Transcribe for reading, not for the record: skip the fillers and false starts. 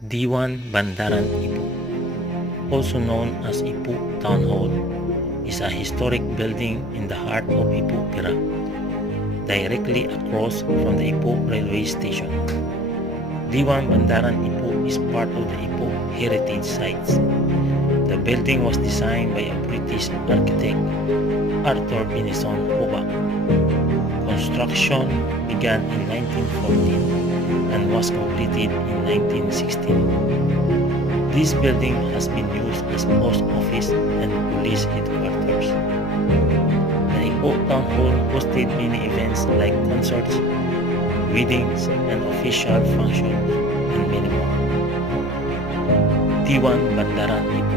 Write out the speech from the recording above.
Diwan Bandaran Ipu, also known as Ipu Town Hall, is a historic building in the heart of Ipu, Perak, directly across from the Ipu railway station. Diwan Bandaran Ipu is part of the Ipu Heritage Sites. The building was designed by a British architect, Arthur Pinison Hoba. Construction began in 1914 and was completed in 1916. This building has been used as post office and police headquarters. The Ipoh Town Hall hosted many events like concerts, weddings, and official functions, and many more. Diwan Bandaran Ipoh